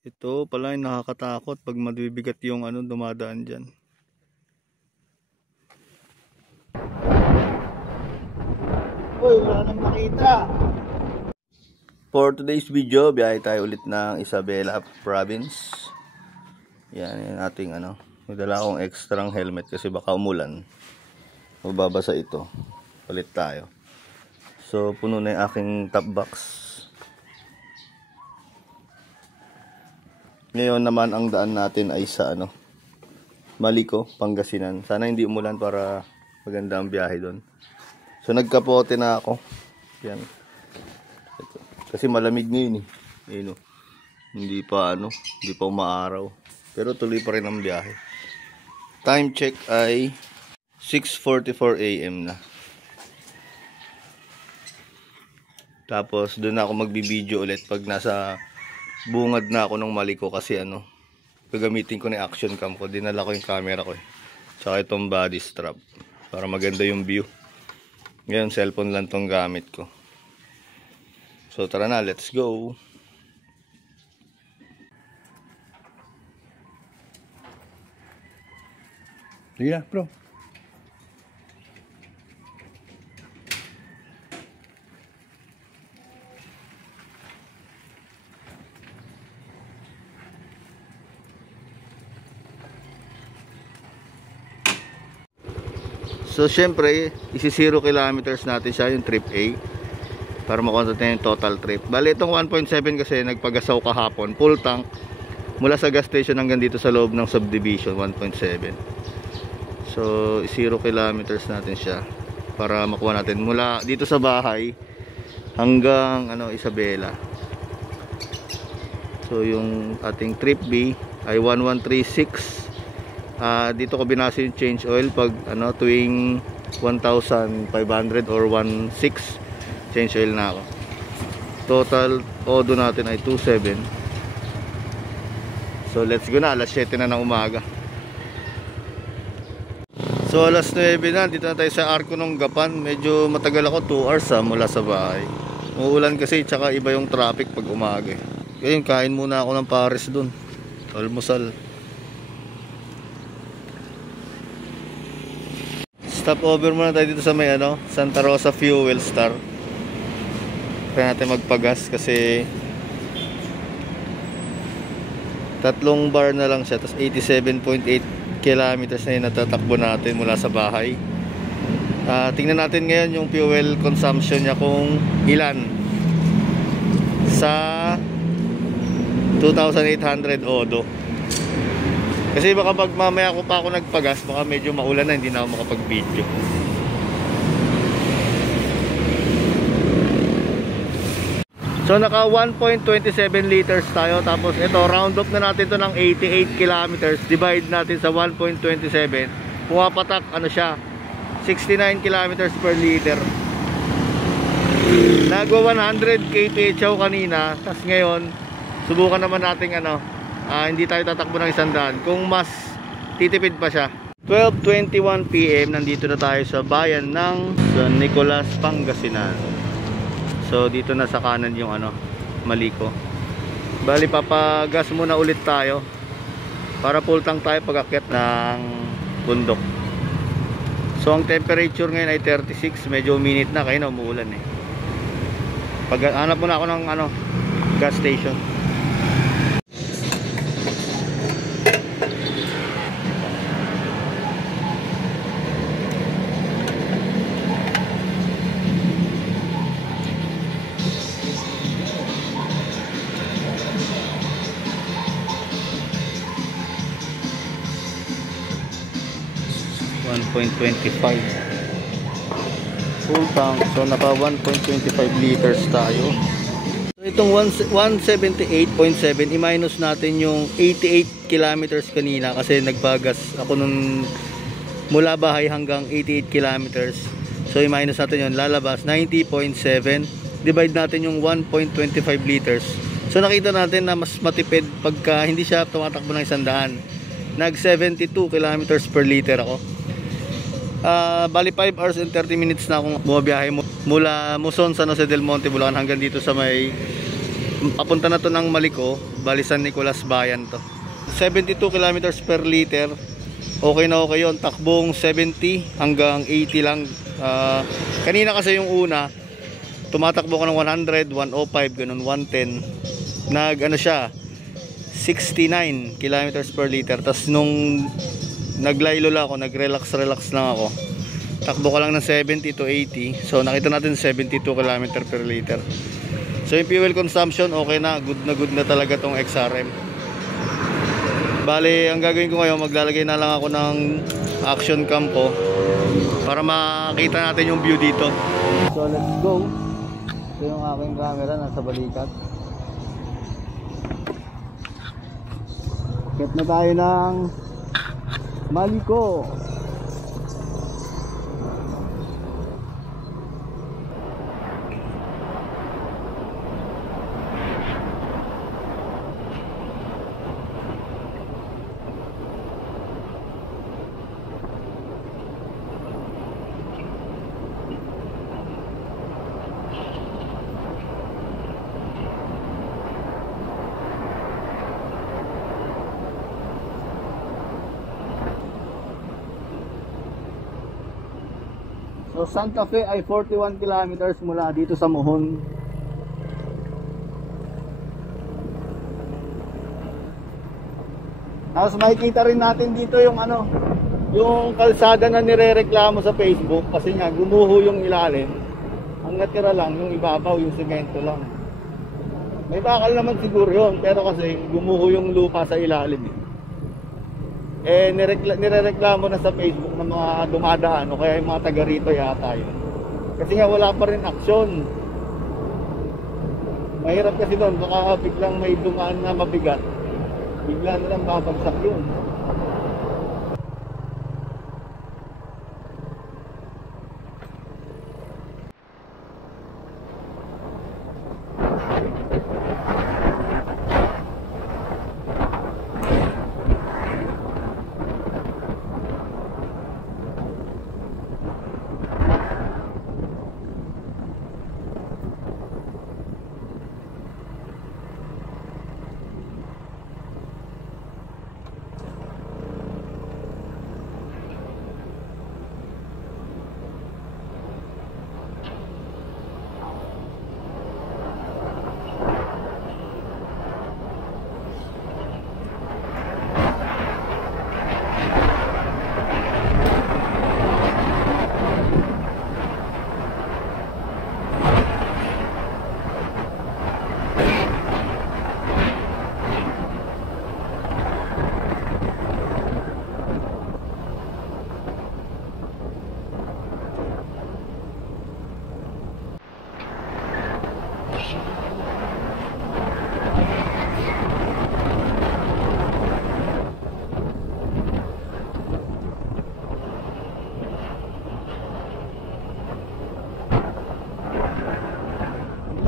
Ito pala yung nakakatakot pag mabibigat yung dumadaan dyan. Uy, wala nang makita. For today's video, biyahe tayo ulit ng Isabela Province. Yan yung ating may dala akong extra helmet kasi baka umulan. Mababasa ito. Palit tayo. So puno na yung aking top box. Ngayon naman ang daan natin ay sa Maliko, Pangasinan. Sana hindi umulan para maganda ang biyahe doon. So nagkapote na ako. Yan. Ito. Kasi malamig ngayon eh. Ayun, hindi pa umaaraw. Pero tuloy pa rin ang biyahe. Time check ay 6:44 AM na. Tapos doon ako magbibideo ulit pag nasa bungad na ako ng Maliko kasi gagamitin ko na yung action cam ko. Dinala ko yung camera ko eh. Tsaka itong body strap para maganda yung view. Ngayon cellphone lang tong gamit ko. So tara na, let's go. Sige na, bro. So syempre, isi 0 kilometers natin siya yung trip A para makontent yung total trip. Bali itong 1.7 kasi nagpagasaw kahapon, full tank mula sa gas station hanggang dito sa loob ng subdivision, 1.7. So 0 kilometers natin siya para makuha natin mula dito sa bahay hanggang Isabela. So yung ating trip B ay 1136. Dito ko binasa yung change oil pag tuwing 1,500 or 1,600 change oil na ako. Total odo natin ay 27. So let's go na, alas 7 na ng umaga. So alas 9 na, dito na tayo sa Arco ng Gapan. Medyo matagal ako, 2 hours mula sa bahay. Uulan kasi, tsaka iba yung traffic pag umaga. Ngayon kain muna ako ng pares dun, almusal. Stop over muna tayo dito sa may Santa Rosa Fuel Star. Kaya natin magpagas kasi 3 bar na lang siya. Tapos 87.8 kilometers na yung natatakbo natin mula sa bahay. Tingnan natin ngayon yung fuel consumption niya kung ilan sa 2,800 odo. Kasi baka pag mamaya ko pa ako nagpagas, baka medyo maulan na, hindi na ako makapag-video. So naka 1.27 liters tayo. Tapos ito, round up na natin to ng 88 kilometers. Divide natin sa 1.27. Pumapatak siya 69 kilometers per liter. Nagwa 100 kph kanina. Tapos ngayon subukan naman natin hindi tayo tatakbo ng 100 kung mas titipid pa siya. 12:21 PM nandito na tayo sa bayan ng San Nicolas, Pangasinan. So dito na sa kanan yung Maliko. Bali papagas muna ulit tayo para full tank tayo pag-akyat ng bundok. So ang temperature ngayon ay 36, medyo minute na, kaya na umuulan eh. Hanap muna ako ng gas station. Full tank. So naka 1.25 liters tayo. So itong 178.7 i-minus natin yung 88 kilometers kanina kasi nagbagas ako nun mula bahay hanggang 88 kilometers. So i-minus natin yun, lalabas 90.7. Divide natin yung 1.25 liters. So nakita natin na mas matipid pagka hindi siya tumatakbo ng 100. Nag 72 kilometers per liter ako. Bali 5 hours and 30 minutes na akong bumabiyahe mula Muson, San Jose del Monte, Bulacan hanggang dito sa may Papunta na to ng Maliko, bali San Nicolas Bayan to. 72 kilometers per liter. Okay na okay yun. Takbong 70 hanggang 80 lang. Kanina kasi yung una, tumatakbo ko ng 100, 105, ganun, 110. Ano siya, 69 kilometers per liter. Tapos nung naglaylo ako, nag-relax lang ako, takbo ko lang ng 70 to 80. So nakita natin 72 kilometer per liter. So yung fuel consumption okay na, good na talaga tong XRM. Bale, ang gagawin ko ngayon, maglalagay na lang ako ng action cam ko para makita natin yung view dito. So let's go. Ito yung aking camera, nasa balikat. Akit na tayo ng Maliko. So Santa Fe ay 41 kilometers mula dito sa Mohon. Tapos makikita rin natin dito yung yung kalsada na nirereklamo sa Facebook kasi nga gumuho yung ilalim. Ang natira lang yung ibabaw, yung semento lang. May bakal naman siguro yun, pero kasi gumuho yung lupa sa ilalim. Nirereklamo na sa Facebook ng mga dumadaan o kaya yung mga taga rito yata yun. Kasi nga wala pa rin aksyon. Mahirap kasi doon, baka biglang may dumaan na mabigat, bigla na lang babagsak yun.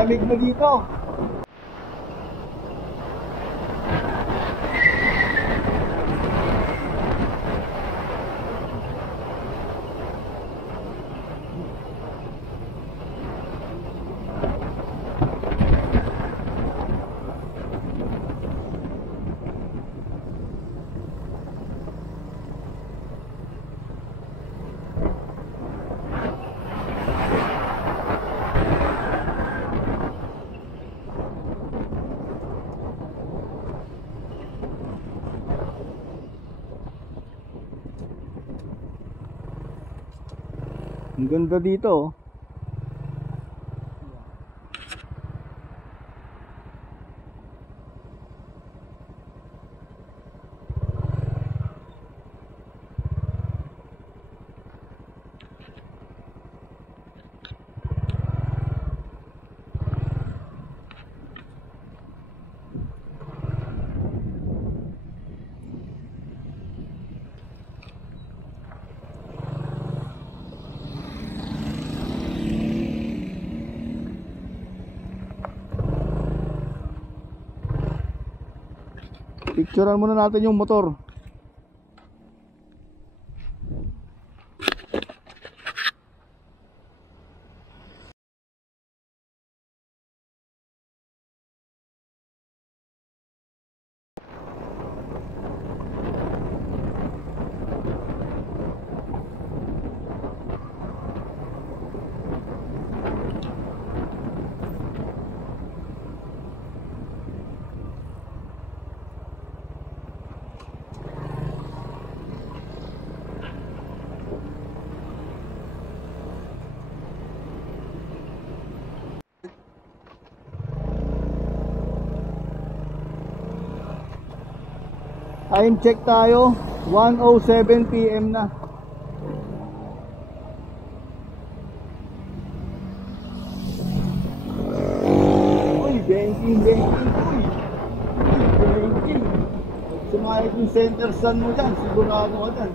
Lamig na dito. Ang ganda dito. Picturean muna natin yung motor. Time check tayo, 1:07 PM na. Uy, banking. Uy, banking. Sumayag yung center stand mo dyan, sigurado ka dyan.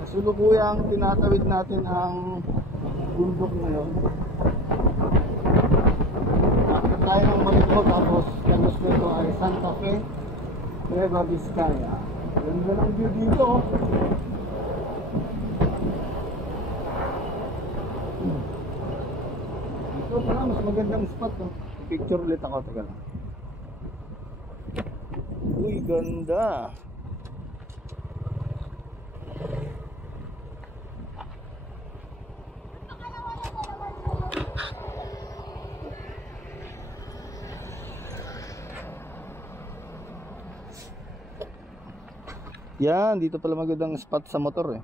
Kasulukuyang tinatawid natin ang bundok ngayon. Nakita tayo ng Malito, tapos lagos nito ay Santa Fe, Nueva Vizcaya. Ganda ng view dito. Ito pala, mas magandang spot. Picture ulit ako, tagal. Uy, ganda. Yan, dito pala magandang spot sa motor eh.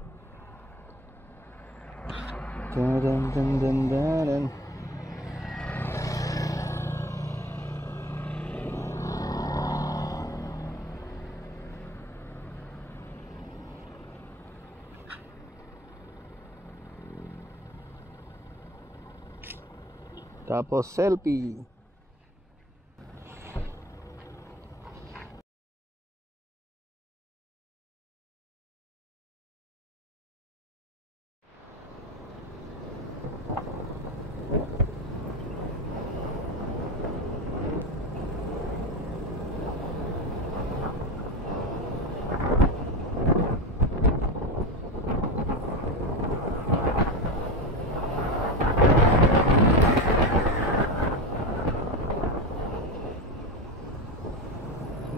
Dun. Tapos selfie.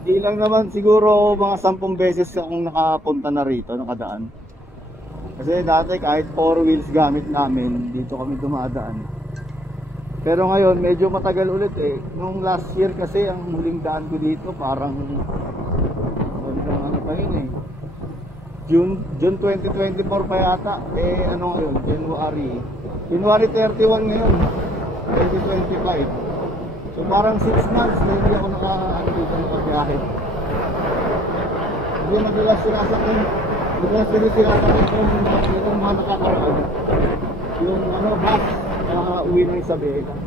Hindi lang naman siguro mga 10 beses akong nakapunta na rito, nakadaan. Kasi dati kahit 4 wheels gamit namin, dito kami dumadaan. Pero ngayon medyo matagal ulit eh. Nung last year kasi ang huling daan ko dito parang ano pa yun eh. June 2024 pa yata. Eh ano ngayon? January 31 ngayon. 2025. So parang 6 months na hindi ako nakabiyahe. Hindi madalas sinasakyan itong mga nakakaraan. Yung bus, uwi na Isabela.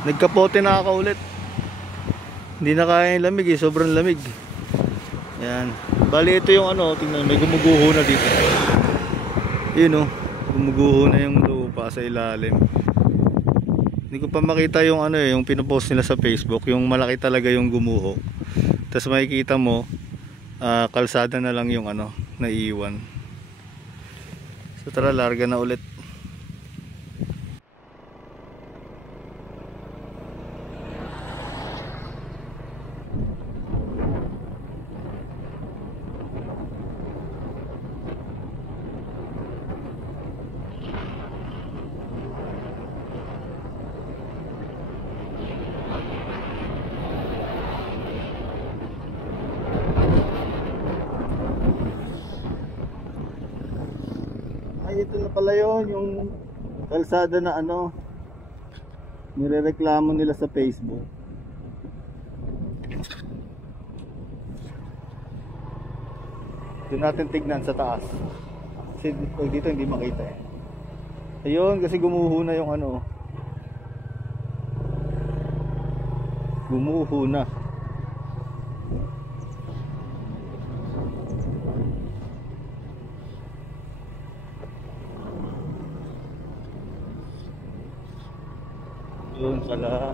Nagkapote na ako ulit. Hindi na kaya yung lamig eh, sobrang lamig. Yan. Bali ito yung tingnan, may gumuguho na dito. Yun gumuguho na yung lupa sa ilalim. Hindi ko pa makita yung yung pinopost nila sa Facebook, yung malaki talaga yung gumuho. Tapos makikita mo, kalsada na lang yung naiiwan. So tara, larga na ulit. Ay, ito na pala yun, yung kalsada na ano, nirereklamo nila sa Facebook. Doon natin tignan sa taas. Kasi dito hindi makita eh. Ayun, kasi gumuho na yung ano. Gumuho na. Yun pala.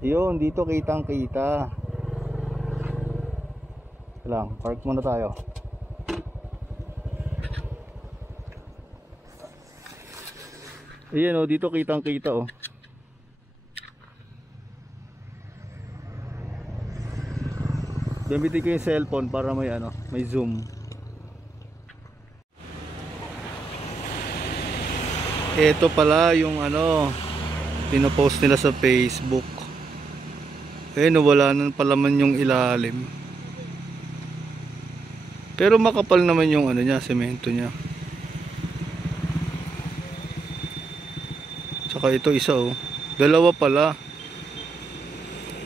Yun, dito kitang kita. Lang, park muna tayo. Ayan o, dito kitang kita o. Gamitin ko yung cellphone para may ano, may zoom. Ito pala yung ano, pinopost nila sa Facebook. Eh, nawala na pala man yung ilalim. Pero makapal naman yung ano niya, semento niya. Tsaka ito isa oh. Dalawa pala.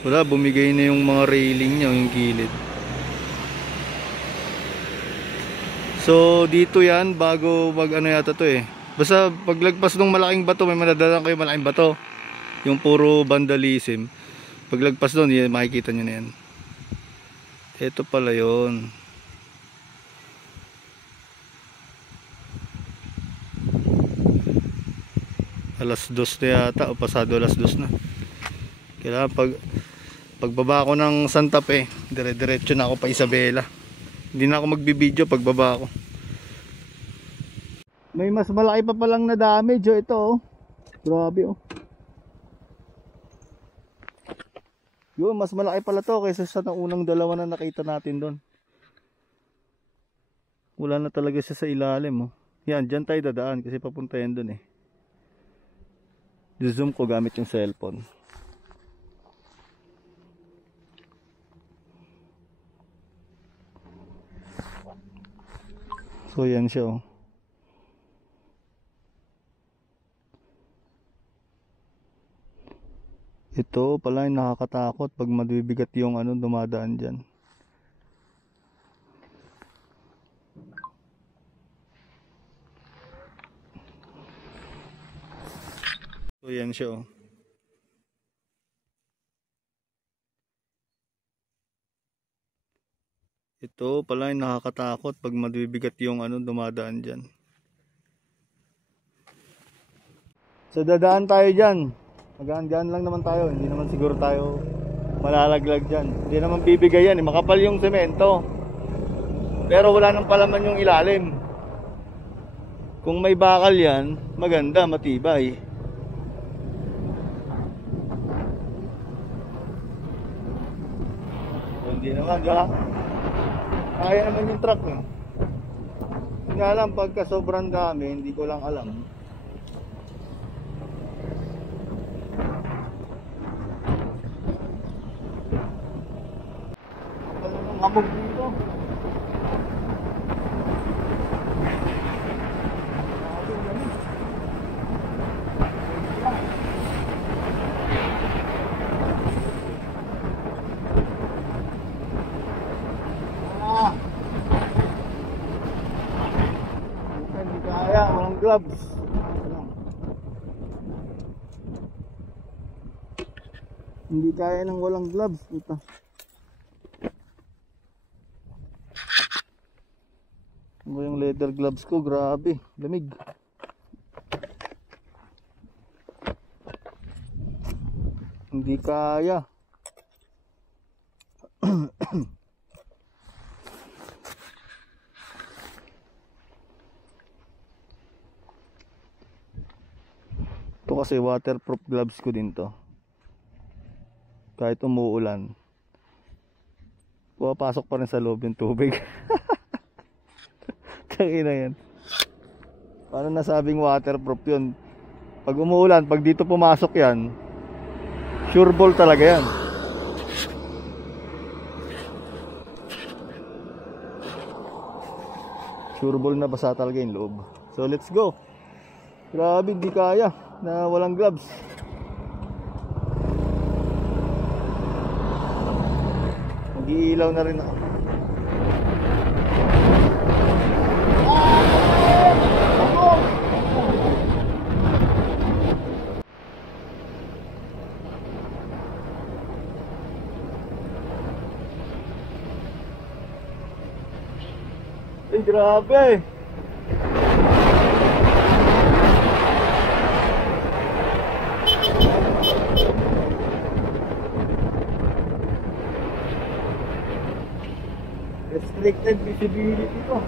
Wala, bumigay na yung mga railing niya, yung gilid. So dito yan, bago mag ano yata to eh. Basta paglagpas ng malaking bato, may madadalang kayo malaking bato. Yung puro vandalism. Paglagpas doon, yan, makikita nyo na yan. Ito pala yun. Alas 2 na yata, o pasado alas 2 na. Kailangan pagbaba ko ng Santa Fe, dire-diretso na ako pa Isabela. Hindi na ako magbibideo pagbaba ko. May mas malaki pa palang na damage oh, ito oh. Grabe oh. Yun, mas malaki pala to kaysa sa unang dalawa na nakita natin doon. Wala na talaga siya sa ilalim oh. Yan, dyan tayo dadaan kasi papunta yan doon eh. Zoom ko gamit yung cellphone. So yan siya oh. Ito pala yung nakakatakot pag mabibigat yung ano dumadaan dyan. So yan siya oh. Ito pala yung nakakatakot pag mabibigat yung ano dumadaan dyan. So dadaan tayo dyan. Magaan-gaan lang naman tayo. Hindi naman siguro tayo malalaglag dyan. Hindi naman bibigay yan. Makapal yung semento. Pero wala nang palaman yung ilalim. Kung may bakal yan, maganda, matibay. So, hindi naman. Kaya naman yung truck. Nga lang, pagka sobrang dami, hindi ko lang alam. Hamog dito. Hindi kaya, walang gloves. Hindi kaya ng walang gloves, puta. Yung leather gloves ko, grabe, lamig. Hindi kaya. Ito kasi waterproof gloves ko din to. Kahit umuulan, pumapasok pa rin sa loob yung tubig. Tangina yan. Paano nasabing waterproof yun? Pag umuulan, pag dito pumasok yan, sure ball talaga yan. Sure ball na basa talaga yung loob. So let's go. Grabe, di kaya na walang gloves. Mag-iilaw na rin ako. Ay, grabe. Restricted visibility to.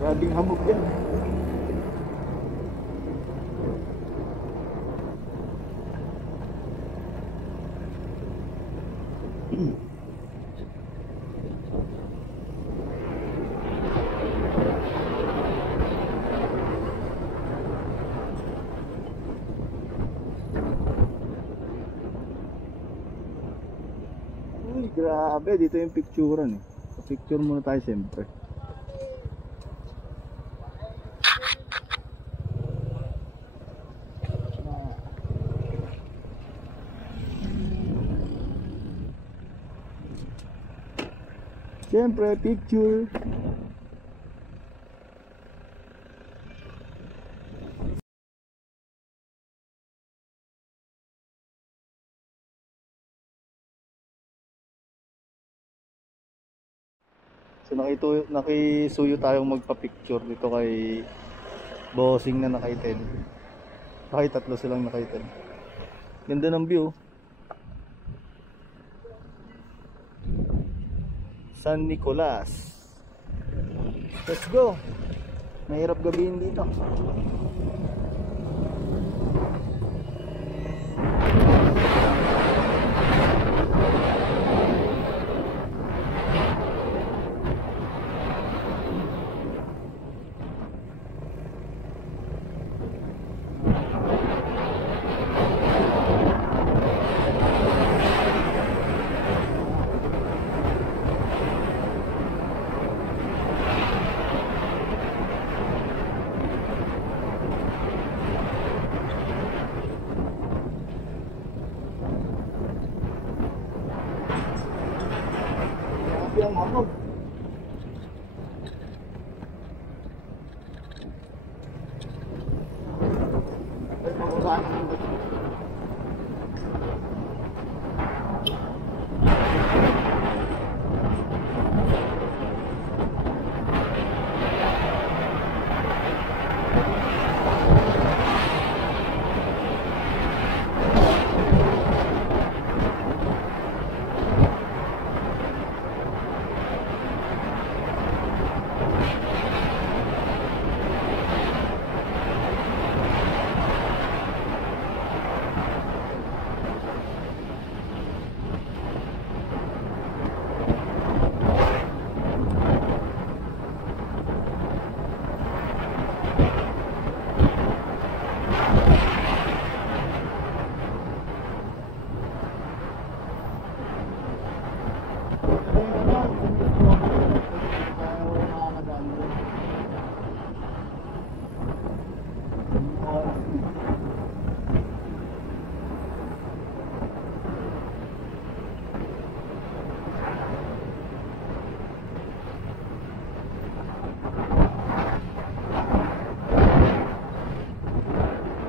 Grabing hamog yan. Uy, grabe. Dito yung picturean eh. Picture muna tayo siyempre. Siyempre, picture. So nakisuyo tayong magpa-picture dito kay bossing na nakaitin. Kahit tatlo silang nakaitin. Ganda ng view. San Nicolas. Let's go. Mahirap gabihin dito. Yang hamog. Ay, panguraan ang mundo.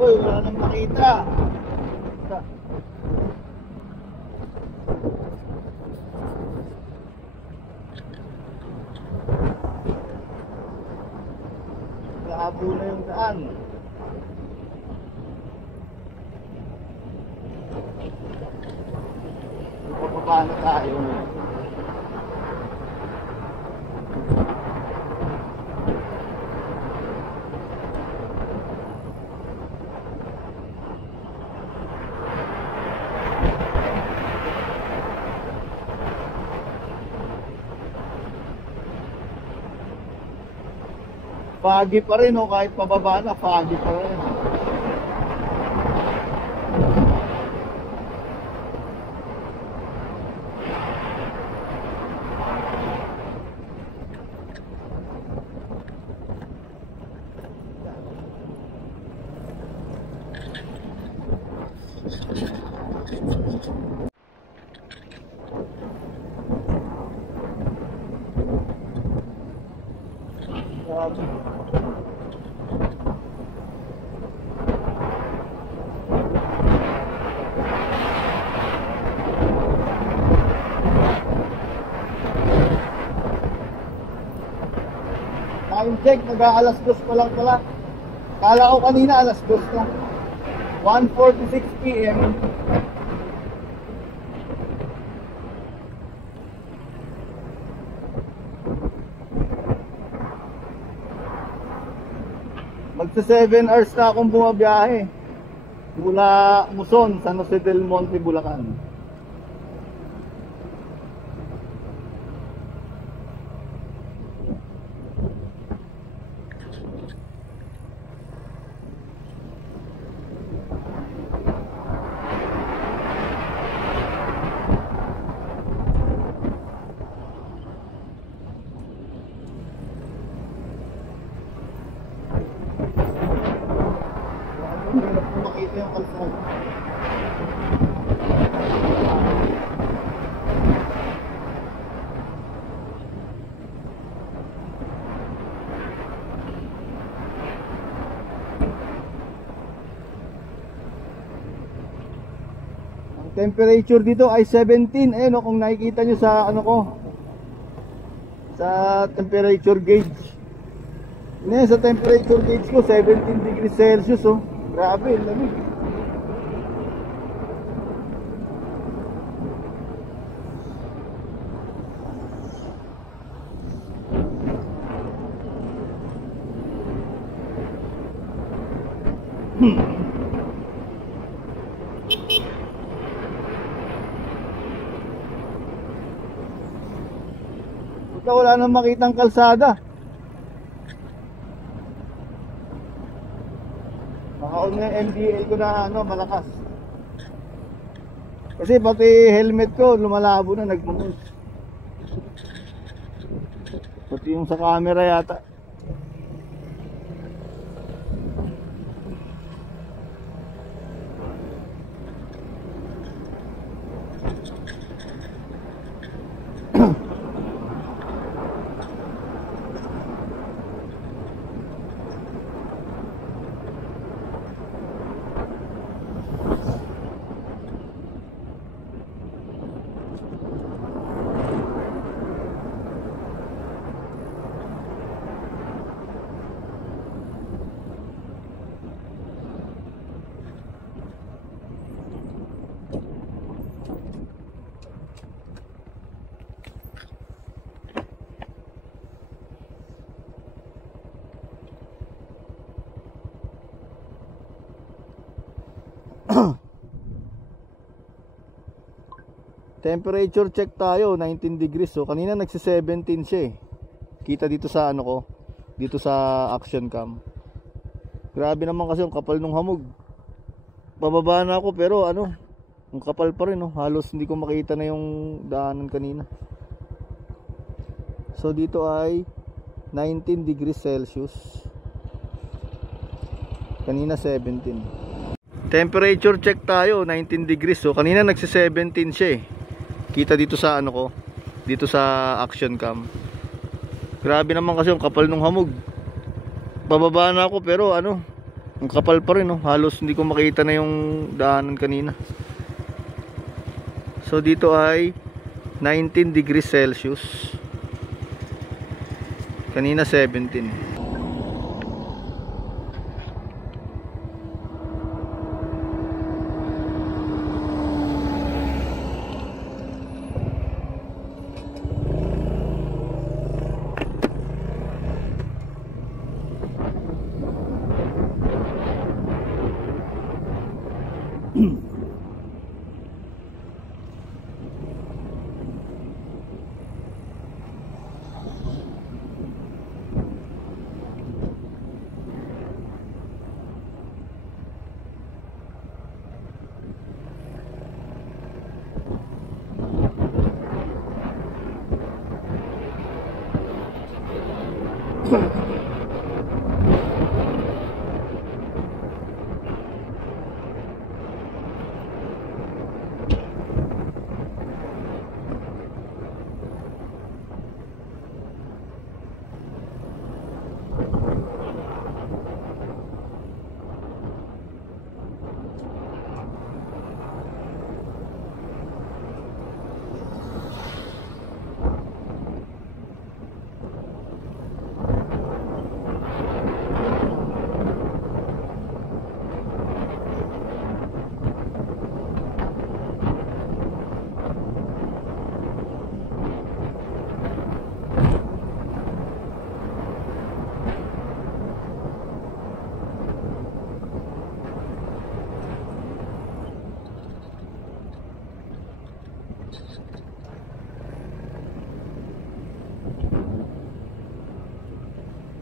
Uy, wala nang makita. Kahabo na yung daan. Pababa na tayo. Foggy pa rin, oh, kahit pababa na, foggy pa rin. Time check, mag-aalas 2 pa lang pala. Kala ko kanina alas 2 na. 1:46 PM. Magsa 7 hours na akong bumabiyahe mula Muson, San Jose del Monte, Bulacan. Hirap ko makita yung kalsada. Ang temperature dito ay 17. Ayun, kung nakikita nyo sa ano ko, sa temperature gauge. Ngayon sa temperature gauge ko 17 degrees Celsius, oh. Grabe, lamig. Puta, wala nang makitang kalsada. Makaon na yung MDL ko na ano, malakas. Kasi pati helmet ko lumalabo na, nagmumos. Pati yung sa camera yata. Temperature check tayo, 19 degrees. So kanina nagsi-17 siya eh. Kita dito sa ano ko, dito sa action cam. Grabe naman kasi yung kapal ng hamog. Bababa na ako pero ano, ang kapal pa rin, oh. Halos hindi ko makita na yung daanan kanina. So dito ay 19 degrees Celsius. Kanina 17. Temperature check tayo, 19 degrees. So kanina nagsi-17 siya eh. Kita dito sa ano ko, dito sa action cam. Grabe naman kasi yung kapal ng hamog. Bababa na ako pero ano, ang kapal pa rin, oh. Halos hindi ko makita na yung daanan kanina. So dito ay 19 degrees Celsius. Kanina 17.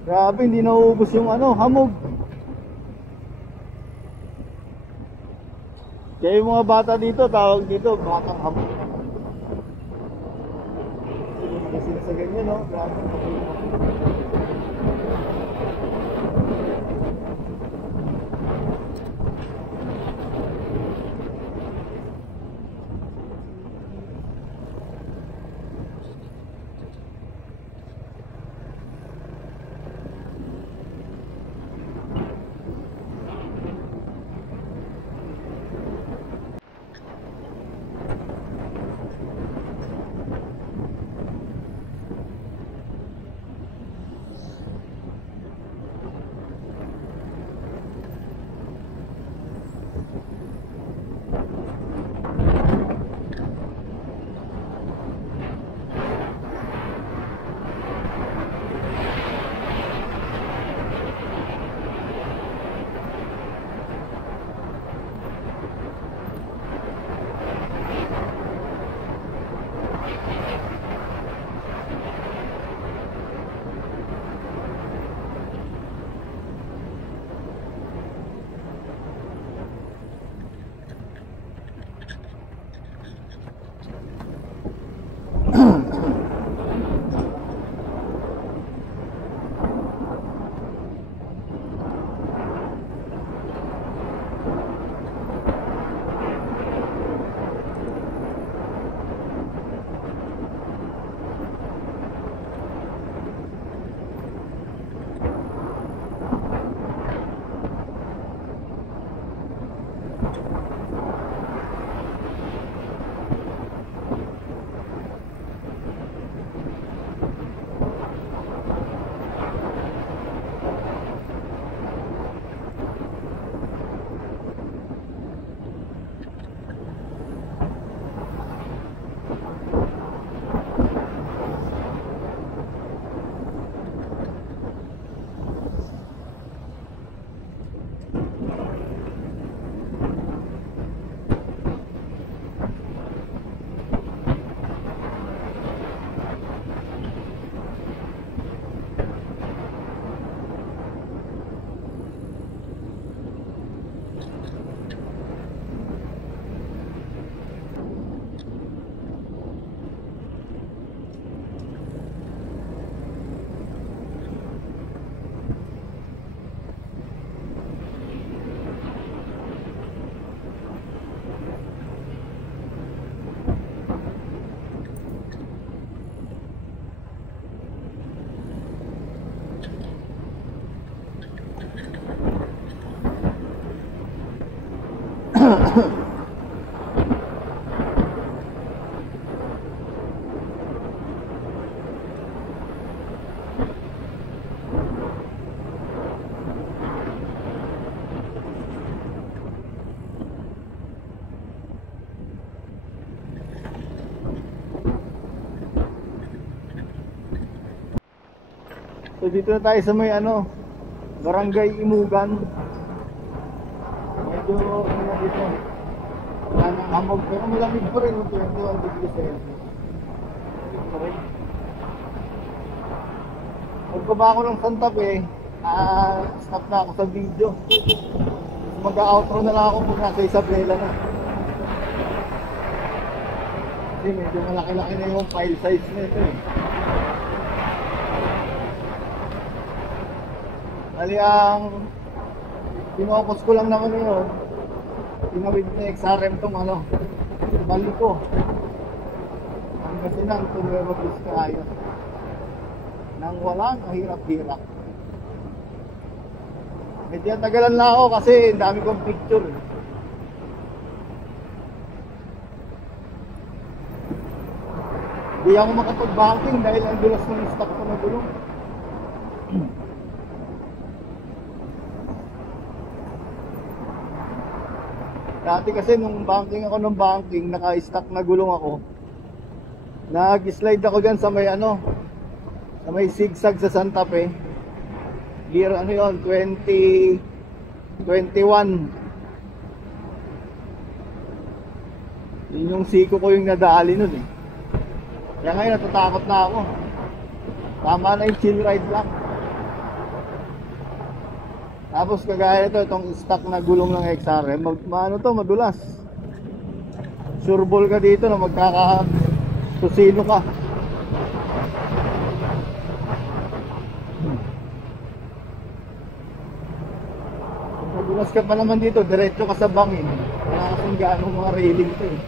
Grabe, hindi nauubos yung ano, hamog. Kaya yung mga bata dito, tawag dito, batang hamog. Kasi sa ganyan, no? Grabe. So dito na tayo sa may ano, Barangay Imugan. Medyo ano na dito, hamog, pero malamig pa rin, 21 degrees Celsius. Pagkaba ako ng Santa Fe, stop na ako sa video. Mag-outro na lang ako kung nasa Isabela na. Kasi medyo malaki-laki na yung file size nito eh. Bali ang pinokos ko lang naman yun, tinawid na XRM tong ano, bali ko hanggang sinang Nueva Vizcaya nang walang kahirap-hirap. Medyo tagalan na ako kasi dami kong picture. Hindi ako makapag-banking dahil ang dulas ng stock ko na gulong. Dati kasi nung banking ako ng banking, naka-stock na gulong ako. Nag-slide ako dyan sa may ano, sa may zigzag sa Santa Fe. Year ano yun, 2021. Yun yung siko ko yung nadali nun eh. Kaya ngayon natatakot na ako. Tama na yung chill ride lang. Tapos kagaya ito, itong stock na gulong ng XRM, maano to, madulas. Sureball ka dito na magkaka-tusino ka. Madulas ka pa naman dito, diretso ka sa bangin. Wala kasing gaano mga railing to eh.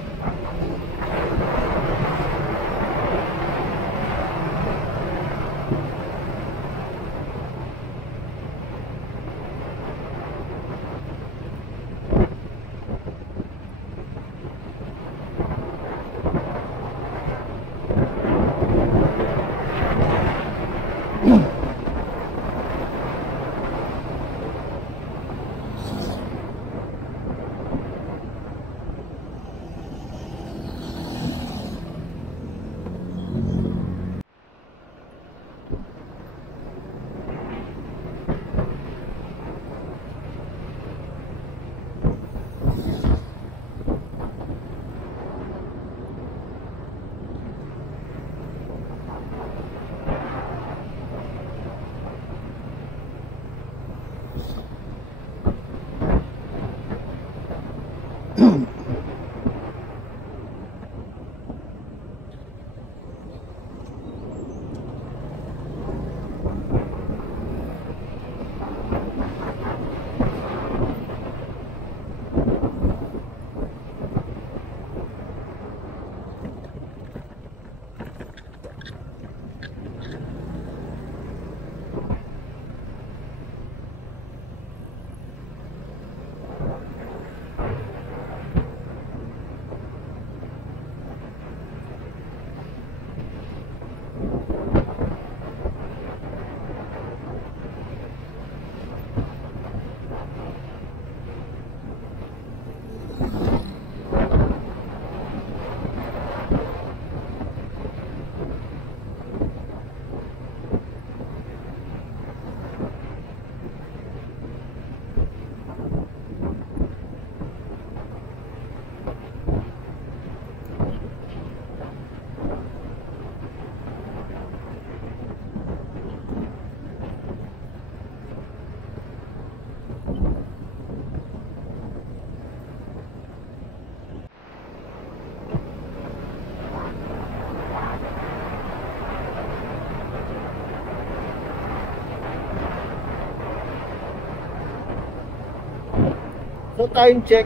So time check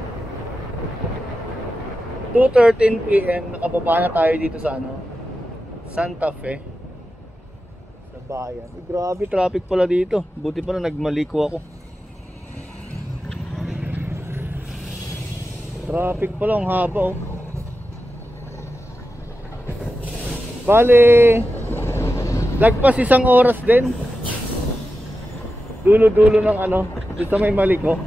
2:13 PM, nakababa na tayo dito sa Santa Fe sa bayan. Grabe traffic pala dito. Buti pa na nagmaliko ako. Traffic pala, ang haba oh. Bale, lagpas 1 oras din. Dulo-dulo ng dito may maliko.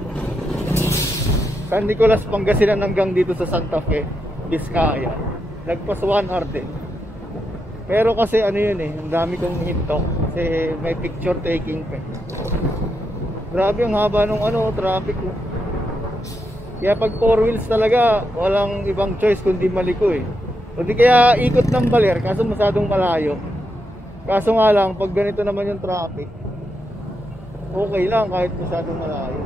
San Nicolas, Pangasinan hanggang dito sa Santa Fe, Vizcaya. Nagpas 1 hour din. Pero kasi yun eh, ang dami kong hinto. Kasi may picture taking pa. Grabe ang haba nung traffic. Kaya pag 4 wheels talaga, walang ibang choice kundi maliko eh. O di kaya ikot ng baler, kaso masyadong malayo. Kaso nga lang, pag ganito naman yung traffic, okay lang kahit masyadong malayo.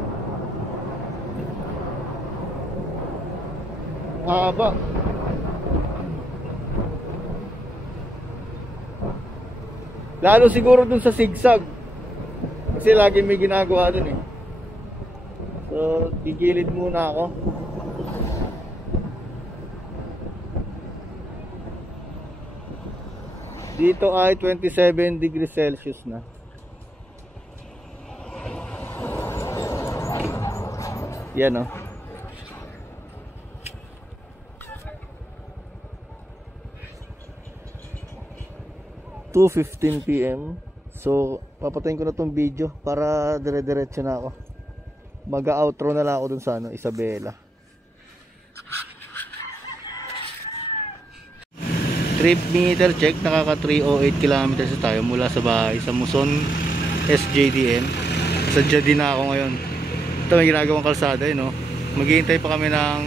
Haba. Lalo siguro dun sa zigzag. Kasi lagi may ginagawa dun eh. So, gigilid muna ako. Dito ay 27 degrees Celsius na. Yan oh. 2:15 PM. So papatayin ko na tong video para dire-diretso na ako. Mag-outro na lang ako dun sa Isabela. Trip meter check, nakaka 308 kilometers tayo mula sa bahay sa Muson SJDM. Sadya din na ako ngayon. Ito may ginagawang kalsada no. Maghihintay pa kami ng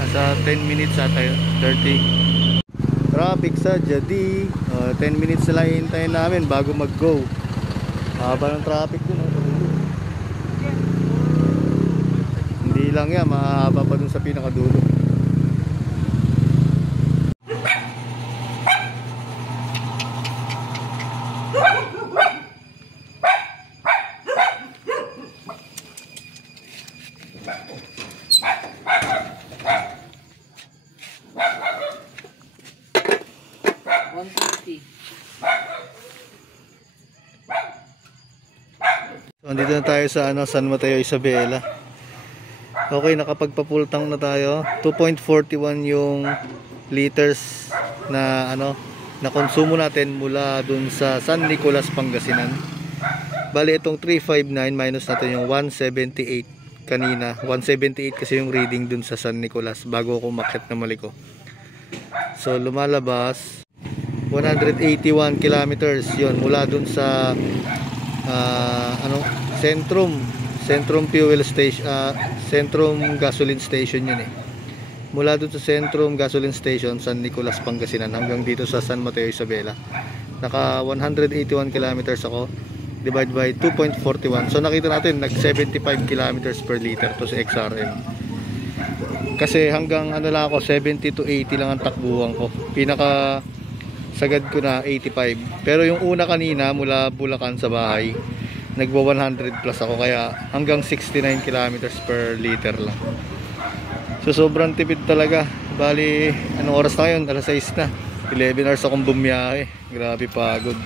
nasa 10 minutes ata yun, 30. Traffic sa Jadi. 10 minutes na lang hintayin namin bago mag-go. Haba ng traffic dun. lang yan, mahaba pa dun sa pinakadulo. So, andito na tayo sa San Mateo Isabela. Okay, nakapagpa-full tank na tayo. 2.41 yung liters na na konsumo natin mula dun sa San Nicolas, Pangasinan. Bali itong 359 minus natin yung 178 kanina. 178 kasi yung reading dun sa San Nicolas bago ako umakyat na Maliko. So lumalabas 181 kilometers yon mula dun sa Centrum fuel station, Centrum gasoline station yun eh. Mula dun sa Centrum gasoline station San Nicolas, Pangasinan hanggang dito sa San Mateo Isabela. Naka 181 kilometers ako. Divide by 2.41. So nakita natin nag 75 kilometers per liter to sa XRM. Kasi hanggang lang ako 70 to 80 lang ang takbuhan ko. Pinaka sagad ko na 85. Pero yung una kanina mula Bulacan sa bahay, nagwa 100 plus ako kaya hanggang 69 kilometers per liter lang. So sobrang tipid talaga. Bali anong oras na ngayon? Alas 6 na. 11 hours akong bumiyahe. Grabe pagod.